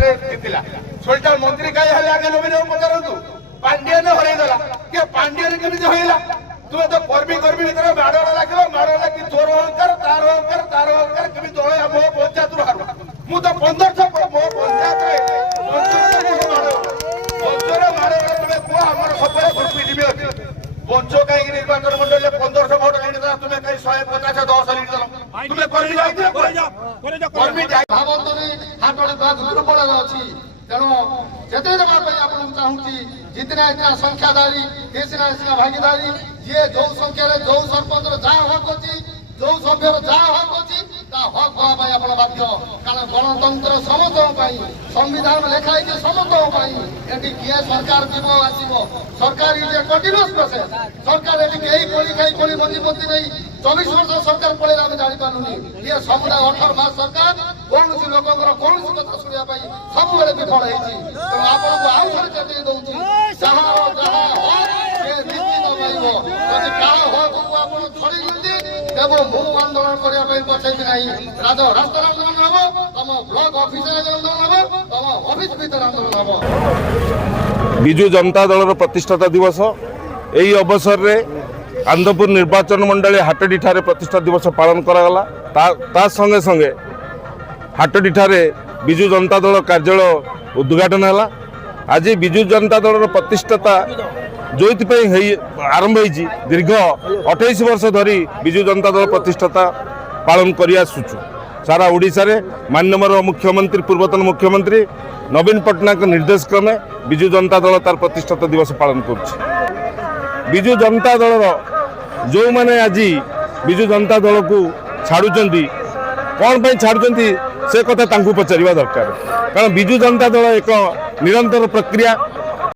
भोटे जीतिला सोल्टार मंत्री कहीं हेले आगे नवीन पचारतु पांडियन हरईदेला किए पांडियन केमी हईला तुम तो कर्मी कर्मी भर माड़ लगे माड़ लगी तोर अहंकार तार अहंकार तार अहंकार केमी दल मो पंचायत हार मु तो 1500 मो पंचायत माड़ तुम कह आम सब भोट पीडीपी अच्छी पंच कहीं निर्वाचन मंडल 1500 भोट लीड तुम्हें कहीं 150 10 लीड तुम्हें कर्मी भावतनी हाथ दुर्बल अच्छी तेणु जिते आपको चाहूँगी जितना इतना संख्याधारी देशना भागीदारी जी जो संख्यार जो सरपंच जहाँ हक अच्छी जो सभ्यर जहाँ हक अच्छी हक हाँ आप बाध्य कारण गणतंत्र समस्त संविधान लिखाई समस्त ये किए सरकार जीव आसो सरकार इज ए कंटिन्यूअस प्रोसेस सरकार ये कई कोड़ी खाई कोड़ी मंदी मंदी नहीं 24 वर्ष सरकार पड़े आम जापारूनी ये समुदाय 18 मास सरकार कौन लोक कौन कथा शुणा सब विफल होती आपको आउ थे चेताई दूसरी जहाँ जहाँ हक निश्चित पाइब जब क्या हक को आप छड़ी देव मु आंदोलन करने पछेबी ना रास्ता आंदोलन हम तुम ब्लॉक ऑफिस आंदोलन हम तुम ऑफिस भीतर आंदोलन हम बिजु जनता दल प्रतिष्ठाता दिवस यही अवसर में आनंदपुर निर्वाचन मंडली हाटडी ठारे प्रतिष्ठा दिवस पालन करागला ता संगे संगे हाटडी ठारे बिजु जनता दल कार्यालय उद्घाटन है। आज बिजु जनता दल प्रतिष्ठाता जो आरंभ होती दीर्घ 28 वर्ष धरी बिजु जनता दल प्रतिष्ठाता पालन कर सारा ओडिशा रे माननीय मुख्यमंत्री पूर्वतन मुख्यमंत्री नवीन पट्टनायक निर्देश क्रमे बिजु जनता दल तार प्रतिष्ठाता दिवस पालन कर बिजु जनता दल जो मैंने आज बिजु जनता दल को छाड़ुंट कौन पर छाड़ुंट से कथा पचार दरकार कारण बिजु जनता दल एक निरंतर प्रक्रिया